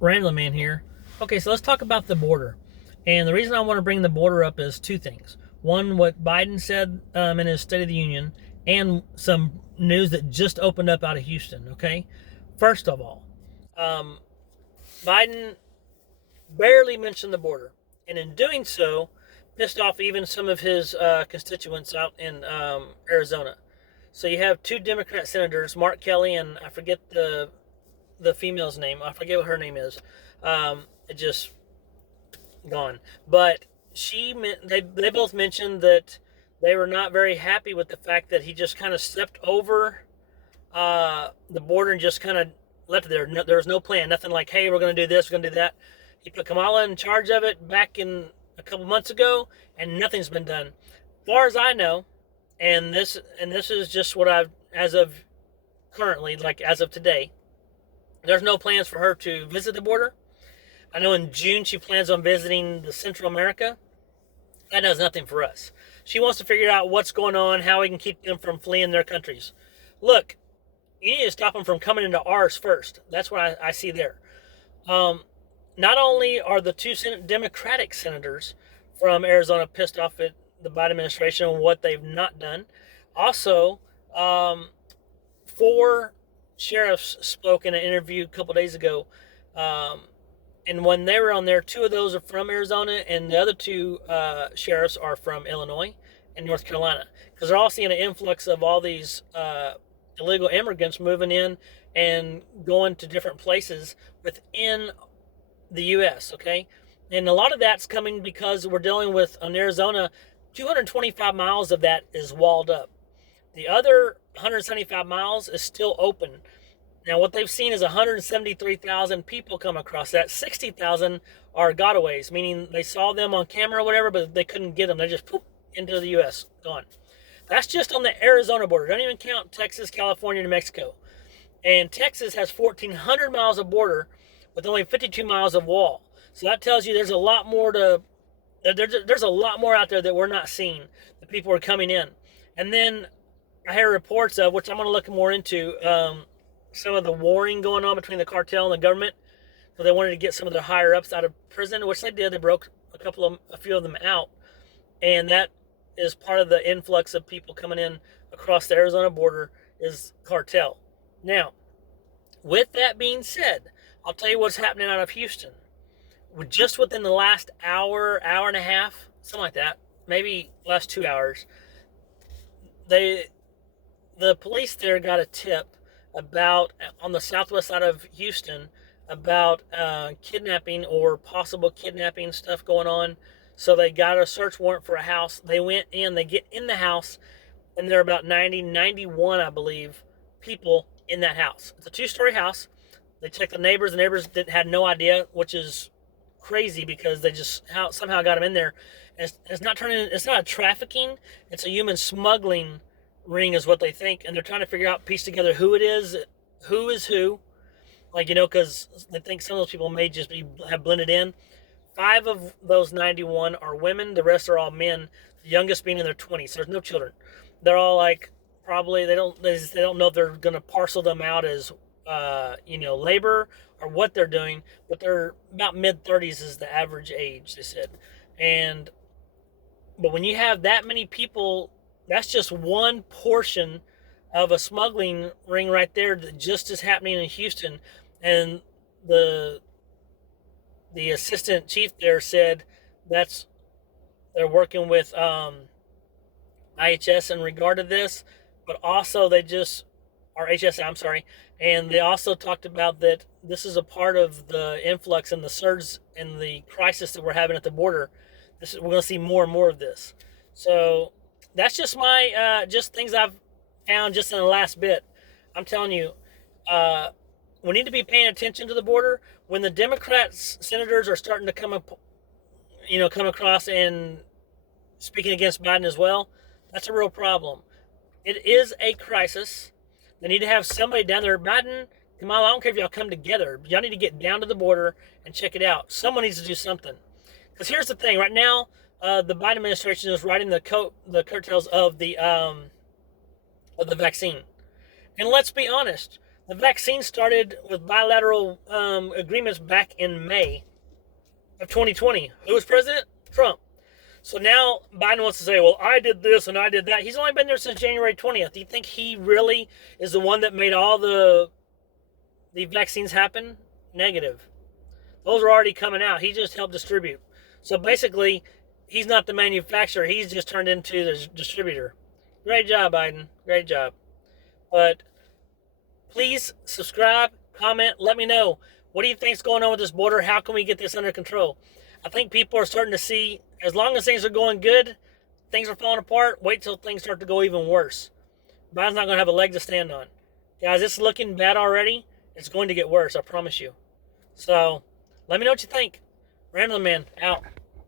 Ramblin here. Okay, so let's talk about the border. And the reason I want to bring the border up is two things. One, what Biden said in his State of the Union, and some news that just opened up out of Houston. Okay, first of all, um, Biden barely mentioned the border, and in doing so, pissed off even some of his constituents out in Arizona. So you have two Democrat senators, Mark Kelly and I forget the female's name. I forget what her name is. It just gone. But they both mentioned that they were not very happy with the fact that he just kind of stepped over the border and just kind of left it there. No, there was no plan. Nothing like, hey, we're going to do this, we're going to do that. He put Kamala in charge of it back in a couple months ago, and nothing's been done. As far as I know, and this is just what I've as of currently, like as of today. There's no plans for her to visit the border. I know in June she plans on visiting the Central America. That does nothing for us. She wants to figure out what's going on, how we can keep them from fleeing their countries. Look, you need to stop them from coming into ours first. That's what I see there. Not only are the two Democratic senators from Arizona pissed off at the Biden administration and what they've not done, also, four sheriffs spoke in an interview a couple days ago. And when they were on there, two of those are from Arizona, and the other two sheriffs are from Illinois and North Carolina, because they're all seeing an influx of all these illegal immigrants moving in and going to different places within the U.S., okay? And a lot of that's coming because we're dealing with, in Arizona, 225 miles of that is walled up. The other 175 miles is still open. Now, what they've seen is 173,000 people come across that. 60,000 are gotaways, meaning they saw them on camera or whatever, but they couldn't get them. They just poop into the U.S., gone. That's just on the Arizona border. Don't even count Texas, California, New Mexico. And Texas has 1,400 miles of border with only 52 miles of wall. So that tells you there's a lot more there's a lot more out there that we're not seeing. The people are coming in. And then I hear reports of, which I'm going to look more into, some of the warring going on between the cartel and the government. So they wanted to get some of the higher ups out of prison, which they did. They broke a few of them out, and that is part of the influx of people coming in across the Arizona border is cartel. Now, with that being said, I'll tell you what's happening out of Houston. Just within the last hour and a half, something like that, maybe last 2 hours, the police there got a tip about, on the southwest side of Houston, about kidnapping or possible kidnapping stuff going on. So they got a search warrant for a house. They went in, they get in the house, and there are about 91, I believe, people in that house. It's a two-story house. They checked the neighbors. The neighbors had no idea, which is crazy because they just somehow got them in there. And it's not a trafficking. It's a human smuggling ring is what they think, and they're trying to figure out, piece together who it is, who is who, because they think some of those people may just have blended in. 5 of those 91 are women, the rest are all men, the youngest being in their 20s. So there's no children. They're all probably they don't know if they're going to parcel them out as labor or what they're doing, but they're about mid-30s is the average age, they said. But when you have that many people, that's just one portion of a smuggling ring right there that just is happening in Houston. And the assistant chief there said they're working with IHS in regard to this, but also HSA, I'm sorry, and they also talked about that this is a part of the influx and the surge and the crisis that we're having at the border. We're going to see more and more of this. So that's just my just things I've found just in the last bit. I'm telling you, we need to be paying attention to the border. When the Democrats senators are starting to come across and speaking against Biden as well, that's a real problem. It is a crisis. They need to have somebody down there. Biden, Kamala, I don't care if y'all come together. Y'all need to get down to the border and check it out. Someone needs to do something. Because here's the thing. Right now, the Biden administration is riding the coattails of the vaccine. And let's be honest. The vaccine started with bilateral agreements back in May of 2020. Who was president? Trump. So now Biden wants to say, well, I did this and I did that. He's only been there since January 20th. Do you think he really is the one that made all the vaccines happen? Negative. Those are already coming out. He just helped distribute. So basically, he's not the manufacturer. He's just turned into the distributor. Great job, Biden. Great job. But please subscribe, comment, let me know. What do you think's going on with this border? How can we get this under control? I think people are starting to see, as long as things are going good, things are falling apart, wait till things start to go even worse. Biden's not going to have a leg to stand on. Guys, it's looking bad already. It's going to get worse, I promise you. So, let me know what you think. Ramblin' Man, out.